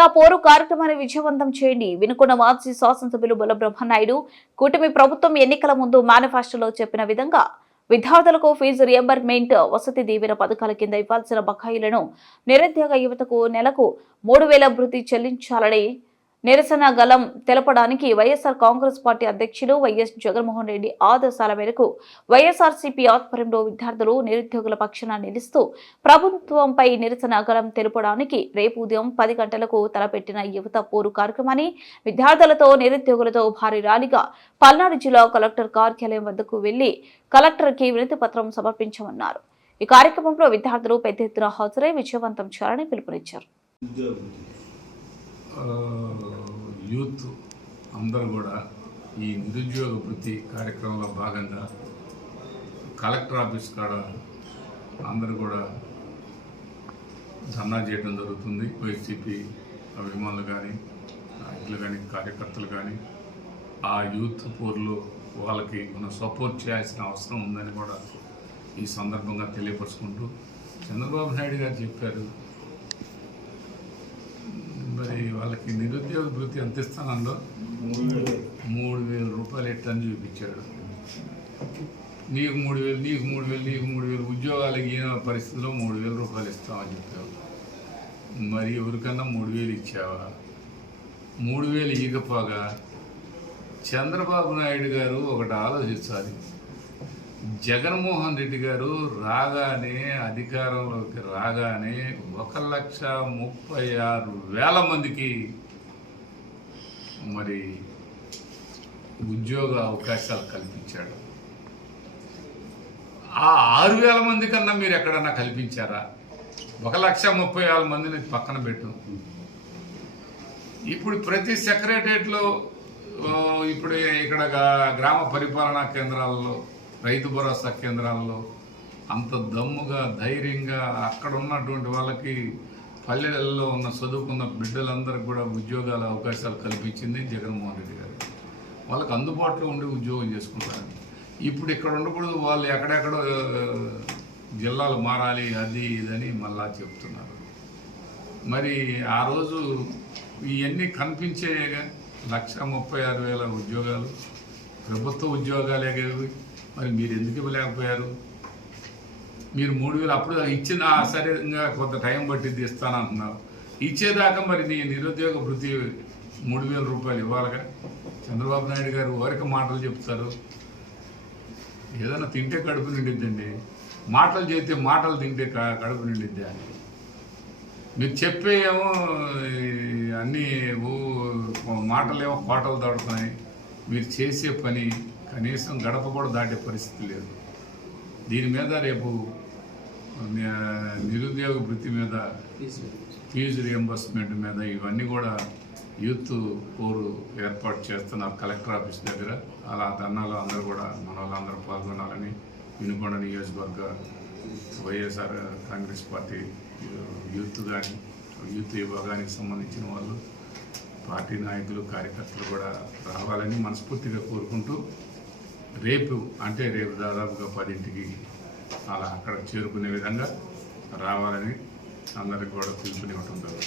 యువత పోరు కార్యక్రమాన్ని విజయవంతం చేయండి. వినుకొండ మాజీ శాసనసభ్యులు బొల్ల బ్రహ్మనాయుడు కూటమి ప్రభుత్వం ఎన్నికల ముందు మేనిఫెస్టోలో చెప్పిన విధంగా విద్యార్థులకు ఫీజు రియంబర్స్మెంట్, వసతి దీవెన పథకాల కింద ఇవ్వాల్సిన బకాయిలను నిరుద్యోగ యువతకు నెలకు 3,000 భృతి చెల్లించాలని నిరసన గలం తెలపడానికి వైఎస్ఆర్ కాంగ్రెస్ పార్టీ అధ్యక్షులు వైఎస్ జగన్మోహన్ రెడ్డి ఆదేశాల మేరకు వైఎస్ఆర్సీపీ ఆధ్వర్యంలో విద్యార్థులు నిరుద్యోగుల పక్షాన నిలుస్తూ ప్రభుత్వంపై నిరసన గలం తెలపడానికి రేపు ఉదయం 10 గంటలకు తలపెట్టిన యువత పోరు కార్యక్రమాన్ని విద్యార్థులతో నిరుద్యోగులతో భారీ ర్యాలీగా పల్నాడు జిల్లా కలెక్టర్ కార్యాలయం వద్దకు వెళ్లి కలెక్టర్కి వినతి పత్రం సమర్పించమన్నారు. ఈ కార్యక్రమంలో విద్యార్థులు పెద్ద ఎత్తున హాజరై విజయవంతం చేయాలని పిలుపునిచ్చారు. యూత్ అందరూ కూడా ఈ నిరుద్యోగ వృత్తి కార్యక్రమంలో భాగంగా కలెక్టర్ ఆఫీస్ కాడ అందరూ కూడా ధర్నా చేయడం జరుగుతుంది. వైసీపీ అభిమానులు కానీ నాయకులు కానీ కార్యకర్తలు కానీ ఆ యూత్ పోర్లో వాళ్ళకి మనం సపోర్ట్ చేయాల్సిన అవసరం ఉందని కూడా ఈ సందర్భంగా తెలియపరుచుకుంటూ చంద్రబాబు నాయుడు గారు చెప్పారు, మరి వాళ్ళకి నిరుద్యోగ వృత్తి ఎంత ఇస్తానో 3,000 రూపాయలు ఎట్టని చూపించాడు. నీకు 3,000, నీకు 3,000, నీకు 3,000 ఉద్యోగాలు ఇయ్యన పరిస్థితిలో 3,000 రూపాయలు ఇస్తామని చెప్పావు. మరి ఎవరికన్నా 3,000 ఇచ్చావా? 3,000 ఇవ్వకపోగా చంద్రబాబు నాయుడు గారు ఒకటి ఆలోచించాలి. జగన్మోహన్ రెడ్డి గారు రాగానే అధికారంలోకి రాగానే 1,36,000 మందికి మరి ఉద్యోగ అవకాశాలు కల్పించాడు. ఆ 6,000 మంది కన్నా మీరు ఎక్కడన్నా కల్పించారా? 1,30,000 మందిని పక్కన పెట్టు. ఇప్పుడు ప్రతి సెక్రటరియట్లో ఇప్పుడు ఇక్కడ గ్రామ పరిపాలనా కేంద్రాల్లో, రైతు భరోసా కేంద్రాల్లో అంత దమ్ముగా ధైర్యంగా అక్కడ ఉన్నటువంటి వాళ్ళకి పల్లెలలో ఉన్న చదువుకున్న బిడ్డలందరికీ కూడా ఉద్యోగాల అవకాశాలు కల్పించింది జగన్మోహన్ రెడ్డి గారు. వాళ్ళకి అందుబాటులో ఉండి ఉద్యోగం చేసుకుంటారు. ఇప్పుడు ఇక్కడ ఉండకూడదు, వాళ్ళు ఎక్కడెక్కడో జిల్లాలు మారాలి అది ఇదని మళ్ళా చెప్తున్నారు. మరి ఆ రోజు ఇవన్నీ కనిపించే 1,36,000 ఉద్యోగాలు ప్రభుత్వ ఉద్యోగాలే కదా. మరి మీరు ఎందుకు ఇవ్వలేకపోయారు? మీరు 3,000 అప్పుడు ఇచ్చిన సరే ఇంకా కొంత టైం పట్టిద్ది ఇస్తానంటున్నారు. ఇచ్చేదాకా మరి నీ నిరుద్యోగ వృత్తి 3,000 రూపాయలు ఇవ్వాలిగా. చంద్రబాబు నాయుడు గారు ఓరిక మాటలు చెప్తారు. ఏదైనా తింటే కడుపు నిండిద్దండి, మాటలు చేస్తే మాటలు తింటే కడుపు నిండిద్ది అని మీరు చెప్పేయేమో అన్నీ మాటలేమో కోటలు దాడుతున్నాయి. మీరు చేసే పని కనీసం గడప కూడా దాటే పరిస్థితి లేదు. దీని మీద రేపు నిరుద్యోగ వృత్తి మీద, ఫీజు రియంబర్స్మెంట్ మీద ఇవన్నీ కూడా యూత్ కోరు ఏర్పాటు చేస్తున్నారు కలెక్టర్ ఆఫీస్ దగ్గర. అలా ధర్నాలో అందరూ కూడా మన వాళ్ళందరూ పాల్గొనాలని వినుకొండ నియోజకవర్గ వైఎస్ఆర్ కాంగ్రెస్ పార్టీ యూత్ కానీ యూత్ విభాగానికి సంబంధించిన వాళ్ళు, పార్టీ నాయకులు, కార్యకర్తలు కూడా రావాలని మనస్ఫూర్తిగా కోరుకుంటూ రేపు దాదాపుగా 10ంటికి అలా అక్కడ చేరుకునే విధంగా రావాలని అందరికి కూడా పిలుపునివ్వటం జరుగుతుంది.